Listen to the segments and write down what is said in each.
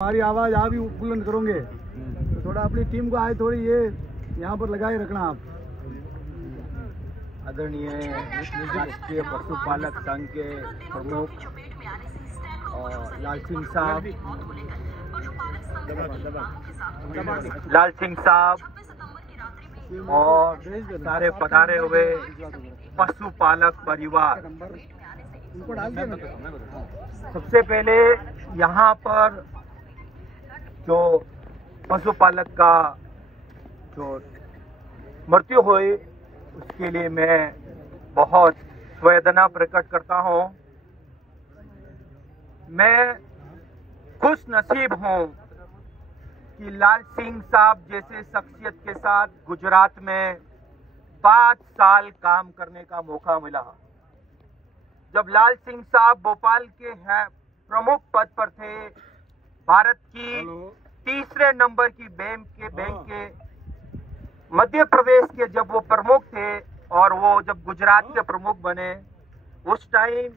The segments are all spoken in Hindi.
हमारी आवाज़ आप ही बुलंद करोगे तो थोड़ा अपनी टीम को आए थोड़ी ये यहाँ पर लगाए रखना आप। आदरणीय राष्ट्रीय पशुपालक संघ के प्रमुख लाल सिंह साहब और सारे पधारे हुए पशुपालक परिवार, सबसे पहले यहाँ पर जो पशुपालक का जो मृत्यु हुई उसके लिए मैं बहुत संवेदना प्रकट करता हूँ। मैं खुश नसीब हूँ कि लाल सिंह साहब जैसे शख्सियत के साथ गुजरात में 5 साल काम करने का मौका मिला। जब लाल सिंह साहब भोपाल के प्रमुख पद पर थे, भारत की तीसरे नंबर की बैंक के मध्य प्रदेश के जब वो प्रमुख थे और वो जब गुजरात के प्रमुख बने, उस टाइम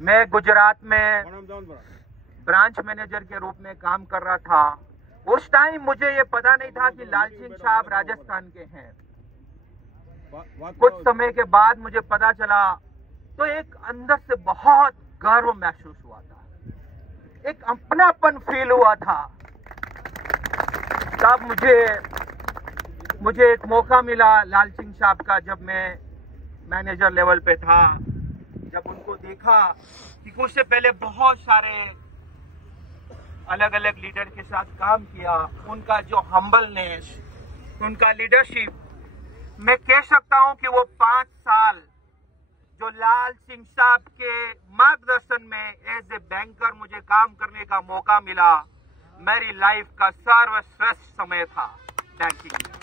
मैं गुजरात में ब्रांच मैनेजर के रूप में काम कर रहा था। उस टाइम मुझे ये पता नहीं था कि लाल सिंह साहब राजस्थान के हैं। कुछ समय के बाद मुझे पता चला तो एक अंदर से बहुत गर्व महसूस हुआ था, एक अपनापन फील हुआ था। तब मुझे एक मौका मिला लाल सिंह साहब का, जब मैं मैनेजर लेवल पे था, जब उनको देखा कि उससे पहले बहुत सारे अलग अलग लीडर के साथ काम किया, उनका जो हम्बलनेस, उनका लीडरशिप, मैं कह सकता हूं कि वो 5 साल जो लाल सिंह साहब के मार्गदर्शन में एज ए बैंकर मुझे काम करने का मौका मिला, मेरी लाइफ का सर्वश्रेष्ठ समय था बैंकिंग में।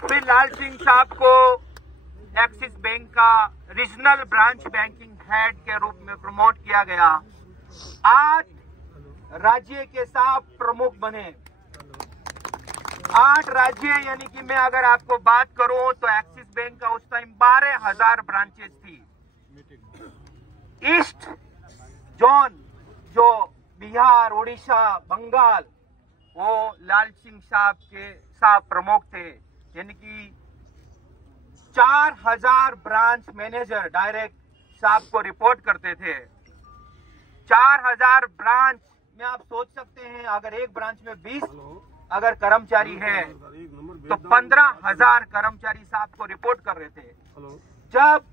फिर लाल सिंह साहब को एक्सिस बैंक का रीजनल ब्रांच बैंकिंग हेड के रूप में प्रमोट किया गया। 8 राज्य के साथ प्रमुख बने। 8 राज्य, यानी कि मैं अगर आपको बात करूं तो एक्सिस बैंक का उस टाइम 12,000 ब्रांचेस थी। ईस्ट जोन जो बिहार, उड़ीसा, बंगाल, वो लाल सिंह साहब के साथ प्रमुख थे, यानी कि 4,000 ब्रांच मैनेजर डायरेक्ट साहब को रिपोर्ट करते थे। 4,000 ब्रांच में आप सोच सकते हैं, अगर एक ब्रांच में 20 अगर कर्मचारी है तो 15,000 कर्मचारी साहब को रिपोर्ट कर रहे थे। जब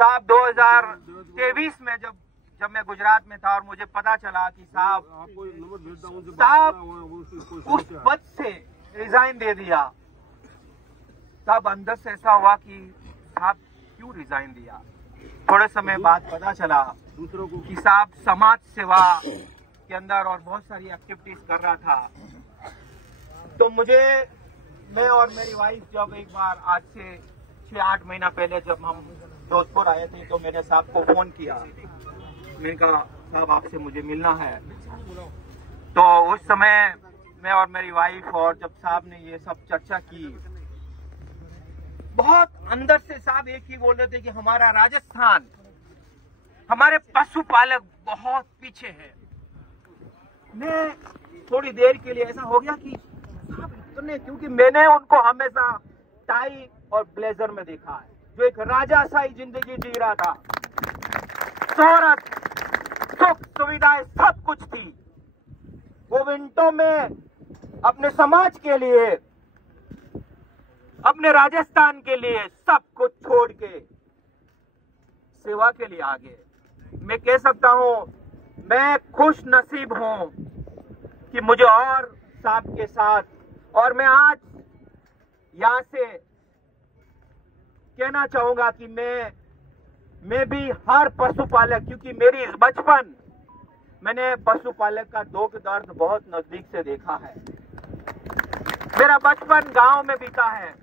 साहब 2023 में जब मैं गुजरात में था और मुझे पता चला कि साहब उस पद से रिजाइन दे दिया, तब अंदर से ऐसा हुआ कि साहब क्यों रिजाइन दिया। थोड़े समय बाद पता चला कि साहब समाज सेवा के अंदर और बहुत सारी एक्टिविटीज कर रहा था। तो मैं और मेरी वाइफ जब एक बार आज से 6-8 महीना पहले जब हम जोधपुर आए थे, तो मैंने साहब को फोन किया। मैंने कहा साहब आपसे मुझे मिलना है। तो उस समय मैं और मेरी वाइफ और जब साहब ने ये सब चर्चा की, बहुत अंदर से साहब एक ही बोल रहे थे कि हमारा राजस्थान, हमारे पशुपालक बहुत पीछे है। मैं थोड़ी देर के लिए ऐसा हो गया कि साहब इतने, क्योंकि मैंने उनको हमेशा टाई और ब्लेजर में देखा है, जो एक राजाशाही जिंदगी जी रहा था। शोहरत, सुख सुविधाएं सब कुछ थी। वो विंटो में अपने समाज के लिए, अपने राजस्थान के लिए सब कुछ छोड़ के सेवा के लिए आगे। मैं कह सकता हूं मैं खुश नसीब हूं कि मुझे और साहब के साथ, और मैं आज यहां से कहना चाहूंगा कि मैं भी हर पशुपालक, क्योंकि मेरी बचपन मैंने पशुपालक का दुख दर्द बहुत नजदीक से देखा है। मेरा बचपन गांव में बीता है।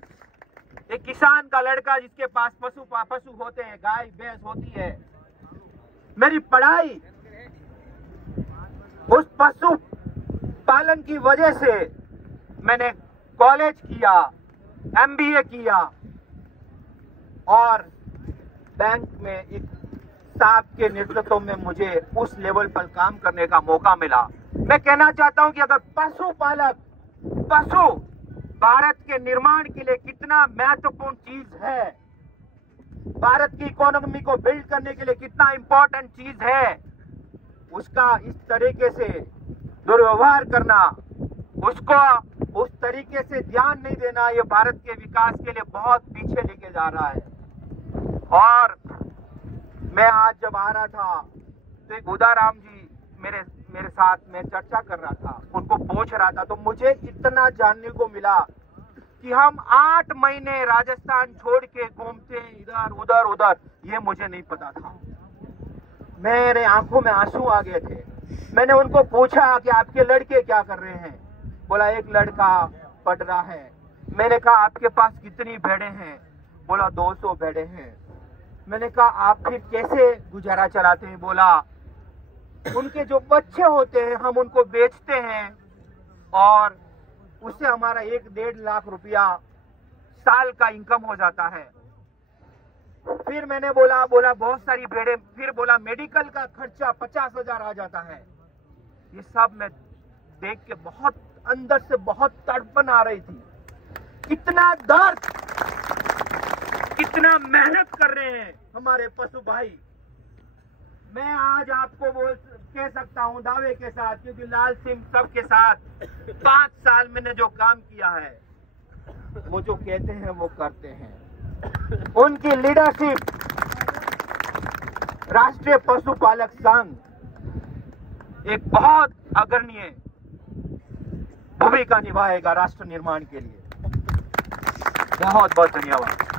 एक किसान का लड़का जिसके पास पशु होते हैं, गाय भैंस होती है। मेरी पढ़ाई उस पशु पालन की वजह से मैंने कॉलेज किया, MBA किया और बैंक में एक साहब के नेतृत्व में मुझे उस लेवल पर काम करने का मौका मिला। मैं कहना चाहता हूं कि अगर पशु भारत के निर्माण के लिए कितना महत्वपूर्ण चीज है, भारत की इकोनॉमी को बिल्ड करने के लिए कितना इंपॉर्टेंट चीज है, उसका इस तरीके से दुर्व्यवहार करना, उसको उस तरीके से ध्यान नहीं देना, ये भारत के विकास के लिए बहुत पीछे लेके जा रहा है। और मैं आज जब आ रहा था तो एक उदाराम जी मेरे साथ में चर्चा कर रहा था, उनको पूछ रहा था, तो मुझे इतना जानने को मिला कि हम 8 महीने राजस्थान छोड़ के घूमते हैं इधर उधर, ये मुझे नहीं पता था। मेरे आंखों में आंसू आ गए थे। मैंने उनको पूछा कि आपके लड़के क्या कर रहे हैं? बोला एक लड़का पढ़ रहा है। मैंने कहा आपके पास कितनी भेड़ें हैं? बोला 200 भेड़ें हैं। मैंने कहा आप फिर कैसे गुजारा चलाते हैं? बोला उनके जो बच्चे होते हैं हम उनको बेचते हैं और उससे हमारा 1-1.5 लाख रुपया साल का इनकम हो जाता है। फिर मैंने बोला बहुत सारी भेड़ें, फिर बोला मेडिकल का खर्चा 50,000 आ जाता है। ये सब मैं देख के बहुत अंदर से बहुत तड़पन आ रही थी। कितना दर्द, कितना मेहनत कर रहे हैं हमारे पशु भाई। मैं आज आपको कह सकता हूं दावे के साथ, क्योंकि लाल सिंह सबके साथ 5 साल मैंने जो काम किया है, वो जो कहते हैं वो करते हैं। उनकी लीडरशिप राष्ट्रीय पशुपालक संघ एक बहुत अग्रणीय भूमिका निभाएगा राष्ट्र निर्माण के लिए। बहुत बहुत धन्यवाद।